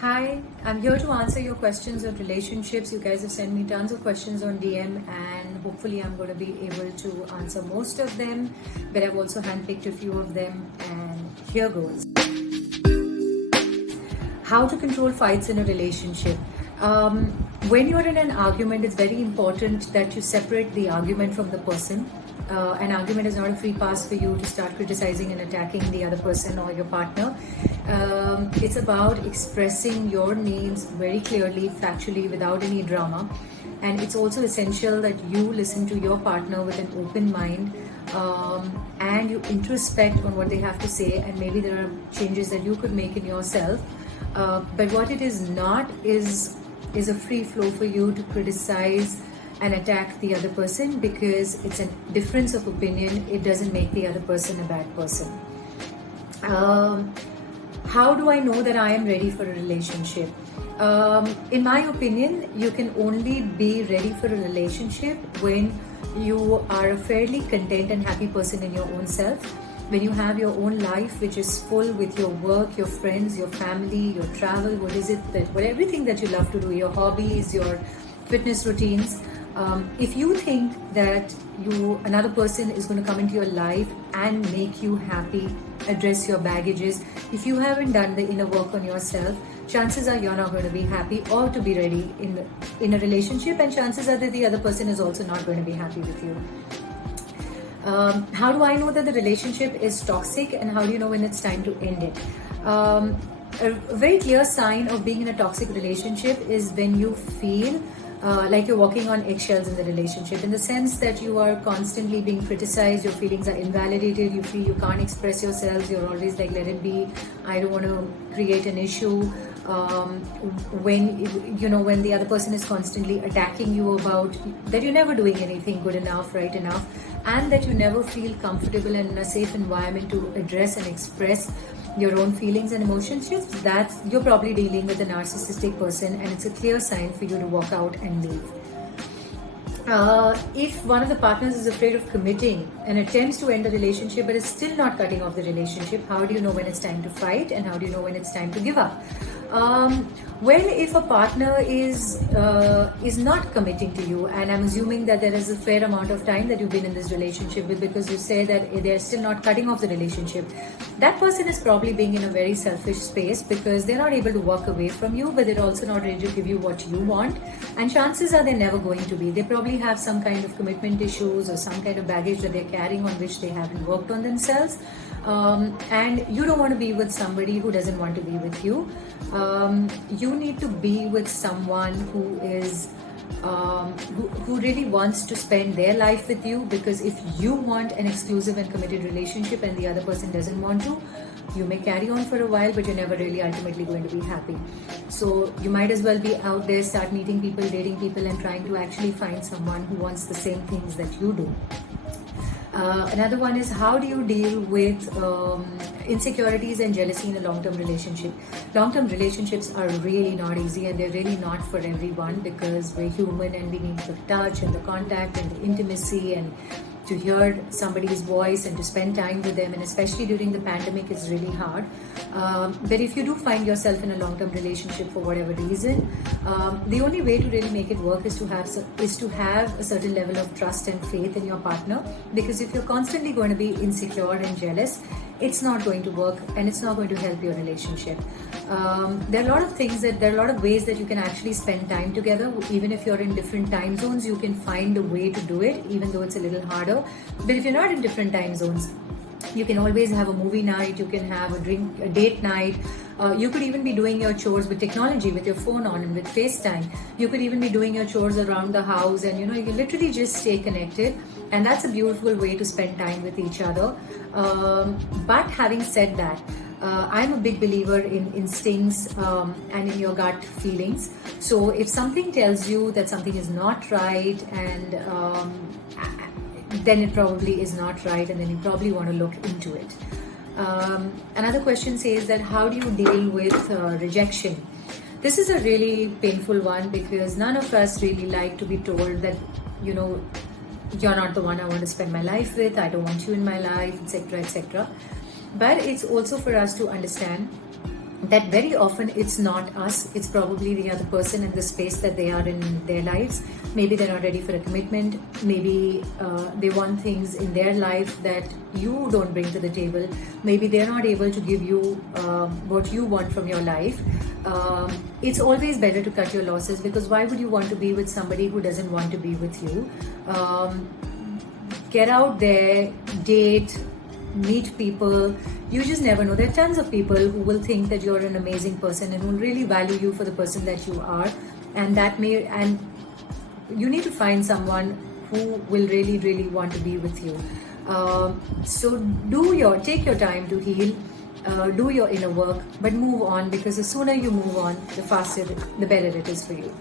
Hi, I'm here to answer your questions on relationships. You guys have sent me tons of questions on DM, and hopefully, I'm going to be able to answer most of them. But I've also handpicked a few of them, and here goes. How to control fights in a relationship. Um, when you're in an argument, it's very important that you separate the argument from the person. An argument is not a free pass for you to start criticizing and attacking the other person or your partner. It's about expressing your needs very clearly, factually, without any drama. And it's also essential that you listen to your partner with an open mind, and you introspect on what they have to say, and maybe there are changes that you could make in yourself. But what it is not is a free flow for you to criticize and attack the other person, because it's a difference of opinion. It doesn't make the other person a bad person. How do I know that I am ready for a relationship? In my opinion, you can only be ready for a relationship when you are a fairly content and happy person in your own self. When you have your own life, which is full with your work, your friends, your family, your travel, everything that you love to do, your hobbies, your fitness routines. If you think that another person is going to come into your life and make you happy, address your baggages, if you haven't done the inner work on yourself, chances are you're not going to be happy or to be ready in a relationship, and chances are that the other person is also not going to be happy with you. How do I know that the relationship is toxic, and how do you know when it's time to end it? A very clear sign of being in a toxic relationship is when you feel like you're walking on eggshells in the relationship, in the sense that you are constantly being criticized, your feelings are invalidated, you feel you can't express yourselves, you're always like, let it be, I don't want to create an issue. When the other person is constantly attacking you about that you're never doing anything good enough, right enough, and that you never feel comfortable and in a safe environment to address and express your own feelings and emotions, that's you're probably dealing with a narcissistic person, and it's a clear sign for you to walk out and leave. If one of the partners is afraid of committing and attempts to end a relationship but is still not cutting off the relationship, how do you know when it's time to fight, and how do you know when it's time to give up? Well, if a partner is not committing to you, and I'm assuming that there is a fair amount of time that you've been in this relationship with, because you say that they're still not cutting off the relationship, that person is probably being in a very selfish space, because they're not able to walk away from you, but they're also not ready to give you what you want, and chances are they're never going to be. They probably have some kind of commitment issues or some kind of baggage that they're carrying on which they haven't worked on themselves. And you don't want to be with somebody who doesn't want to be with you. You need to be with someone who is who really wants to spend their life with you, because if you want an exclusive and committed relationship and the other person doesn't want to, you may carry on for a while, but you're never really ultimately going to be happy. So you might as well be out there, start meeting people, dating people, and trying to actually find someone who wants the same things that you do. Another one is, how do you deal with insecurities and jealousy in a long-term relationship? Long-term relationships are really not easy, and they're really not for everyone, because we're human and we need the touch and the contact and the intimacy, and to hear somebody's voice and to spend time with them, and especially during the pandemic is really hard. But if you do find yourself in a long-term relationship for whatever reason, the only way to really make it work is to have a certain level of trust and faith in your partner, because if you're constantly going to be insecure and jealous, it's not going to work, and it's not going to help your relationship. There are a lot of ways that you can actually spend time together. Even if you're in different time zones, you can find a way to do it, even though it's a little harder. But if you're not in different time zones, you can always have a movie night, you can have a date night. You could even be doing your chores with technology, with your phone on and with FaceTime. You could even be doing your chores around the house, and you can literally just stay connected. And that's a beautiful way to spend time with each other. But having said that, I'm a big believer in instincts and in your gut feelings. So if something tells you that something is not right, and then it probably is not right, and then you probably want to look into it. Another question says that, how do you deal with rejection? This is a really painful one, because none of us really like to be told that, you're not the one I want to spend my life with, I don't want you in my life, etc., etc. But it's also for us to understand that very often it's not us, it's probably the other person and the space that they are in their lives. Maybe they're not ready for a commitment, maybe they want things in their life that you don't bring to the table, maybe they're not able to give you what you want from your life. It's always better to cut your losses, because why would you want to be with somebody who doesn't want to be with you? Get out there, date, meet people. You just never know. There are tons of people who will think that you're an amazing person and who will really value you for the person that you are, and you need to find someone who will really, really want to be with you. So take your time to heal, do your inner work, but move on, because the sooner you move on, the faster, the better it is for you.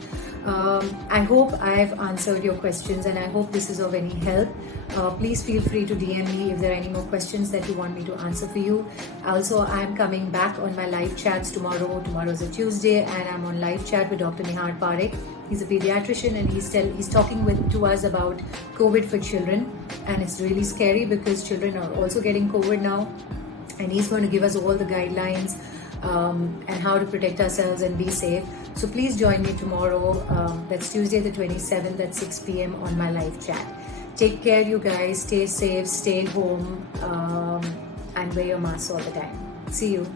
I hope I've answered your questions, and I hope this is of any help. Please feel free to DM me if there are any more questions that you want me to answer for you. Also, I'm coming back on my live chats tomorrow. Tomorrow's a Tuesday, and I'm on live chat with Dr. Nihar Parekh. He's a pediatrician, and he's talking to us about COVID for children, and it's really scary because children are also getting COVID now, and he's going to give us all the guidelines and how to protect ourselves and be safe. So please join me tomorrow. That's Tuesday the 27th at 6 p.m. on my live chat. Take care, you guys. Stay safe, stay home, and wear your masks all the time. See you.